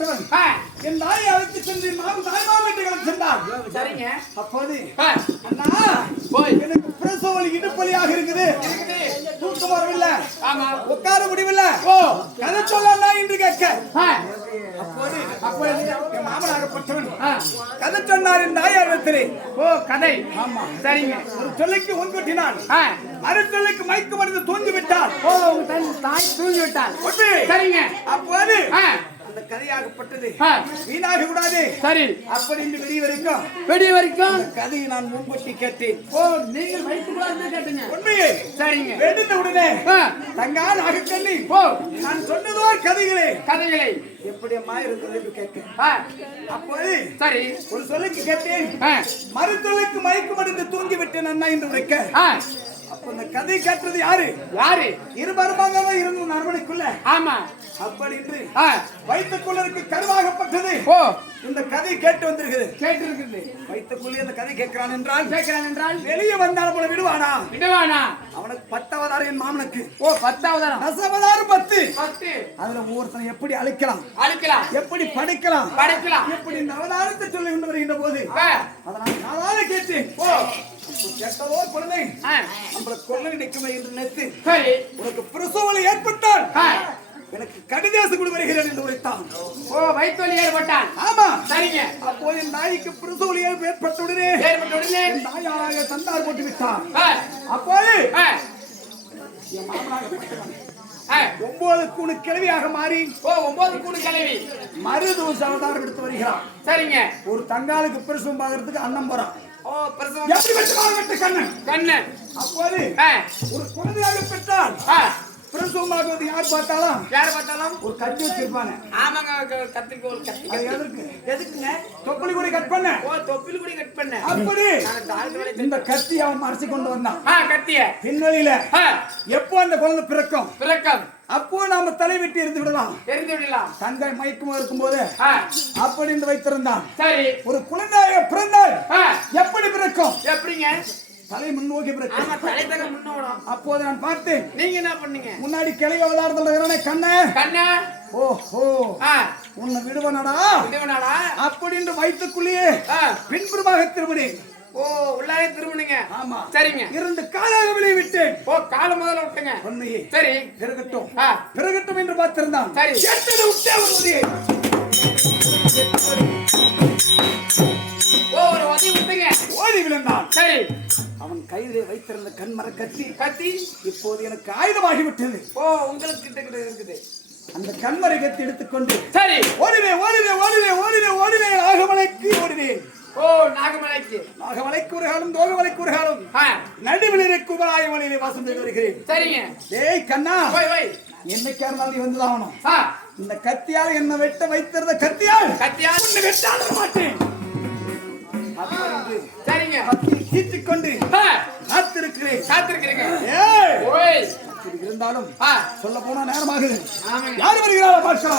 ஆகப்பட்டவன் என் தாயை அழைத்து சென்று தாய்மாமன் என்று சென்றார். சரிங்க. அப்போது அண்ணா எனக்கு பிரசவ வலி இடுப்பலியாக இருக்குது, தூக்கம் வரவில்லை, உட்கார முடியவில்லை, கதை சொல்ல என்று கேட்க அப்போது என் மாமனாகப்பட்டவன் கதை சொன்னார் என் தாயாரிடத்திலே. கதை. ஆமா சரிங்க. ஒரு சொல்லைக்கு ஒன்கொட்டினான், மறு சொல்லைக்கு மயக்க மருந்து தூங்கி விட்டார். தாய் தூங்கி விட்டார். சரிங்க. அப்போது அந்த கதையாகப்பட்டது வீணாக கூடாது. சரி. அப்படி இந்த வெடி வரைக்கும் கதையை நான் முன்கொட்டி கேட்டேன். நீங்கள் வைத்துக்கூடாது கேட்டீங்க. உண்மையே. சரிங்க. வெடித்த உடனே தங்கால் அகக்கண்ணி நான் சொன்னதோ கதைகளை எப்படி அம்மா இருந்தது என்று கேட்க அப்போது சரி ஒரு சொல்லுக்கு கேட்டேன், மறு சொல்லுக்கு மயக்க மருந்து தூங்கி விட்டேன் அண்ணா என்று உரைக்க அப்ப இந்த கதை கேட்டது யாரு இருபருமாக இருந்த அரண்மனைக்குள்ள. ஆமா. அப்படி என்று வயிற்றுக்குள்ள இருக்கு கருவாகப்பட்டது. இந்த கதை கேட்டு வந்திருக்குது. வயிற்றுக்குள்ளே அந்த கதை கேட்கிறான் என்றால் வெளியே வந்தாலும் போல விடுவானா? அவனுக்கு 10 அவதாரம் என் மாமனுக்கு. 10 அவதாரம். 10 அவதாரம் 10. அதுல ஒவ்வொருத்தனை எப்படி அழைக்கலாம், எப்படி படிக்கலாம், எப்படி இந்த அவதாரத்தை சொல்லி கொண்டு வருகின்ற போது அதனால் நாளாக கேட்டேன். கேட்டதோ குழந்தை நம்மள கொள்ளை நிற்குமே என்று நினைத்து உனக்கு பிரசவம் ஏற்பட்டால் எனக்கு கடிதேச கொடு வருகிறேன் என்று உரைத்தான். வயிற்று ஏற்பட்டான். ஆமா சரிங்க. அப்போ என் நாய்க்கு பிரசவம் ஏற்பட்ட உடனே நாயாக தந்தார் போட்டு விட்டான். அப்போது என் மாமனாக 9 கூணு கிழவியாக மாறி 9 கூணு கிழவி மருதூச அவதாரம் எடுத்து வருகிறான். சரிங்க. ஒரு தங்காலுக்கு பிரசவம் பார்க்கறதுக்கு அண்ணன் போறான். கண்ணன். அப்போது ஒரு குழந்தையாக பெற்றால் பிரசவமாகுவது யார் பார்த்தாலும் ஒரு கத்தி வச்சிருப்பாங்க. ஆமாங்க. கத்திரிக்கோள் கத்தி. எதுக்குங்க? தொப்பிலி கூட கட் பண்ண. தொப்பிலி கூட கட் பண்ண. அப்படி இந்த கத்தி அவன் மறைச்சு கொண்டு வந்தான். கத்திய பின்னலில எப்போ அந்த குழந்தை பிறக்கும் அப்போ நாம தலை வெட்டி எரிந்து விடலாம். தங்கை மயக்கமா இருக்கும் போது அப்படி என்று வைத்திருந்தான். சரி. ஒரு குழந்தையாக பிறந்தால் எப்படி பிறக்கும்? எப்படிங்க? தலை முன்னோக்கி பிறக்கும். ஆமா, தலை தங்க முன்னோடும். அப்போது நான் பார்த்தேன். நீங்க என்ன பண்ணீங்க? முன்னாடி கிளை அவதாரத்துல கண்ண ஓஹோ உன்னை விடுவனடா அப்படின்னு வயிற்றுக்குள்ளேயே பின்புறமாக திரும்பினேன். உள்ளாரே திரும்பினீங்க. ஆமா சரிங்க. 2 காலாக வெளியே விட்டேன். காலம் முதல்ல விட்டுங்க. உண்மையே. சரி. பிறகட்டும் என்று பார்த்திருந்தான். சரி. ஒரு உதவி விட்டுங்க. ஓடி விழுந்தான். சரி. அவன் கையிலே வைத்திருந்த கண்மர கத்தி இப்போது எனக்கு ஆயுதமாகி விட்டது. உங்களுக்கு கிட்ட இருக்குது. அந்த கண்மரை கத்தி எடுத்துக்கொண்டு சரி ஓடினேன் நாகமலைக்கு ஓடினேன். நாகமலைக்கு ஒரு காலம் தோகமலைக்கு ஒரு காலம் நடுவில் குமராயமலையிலே வாசம் செய்து வருகிறேன். சரிங்க. ஏய் கண்ணா என்னைக்கா இருந்தாலும் நீ வந்துதான் ஆகணும். இந்த கத்தியால் என்ன வெட்ட வைத்திருந்த கத்தியால் உன்னை வெட்டாட மாட்டேன். சரிங்க. கீச்சிக்கொண்டு காத்திருக்கிறேன். இருந்தாலும் சொல்ல போனா நேரமாகுது. யாரு வருகிறாரா பாஷா?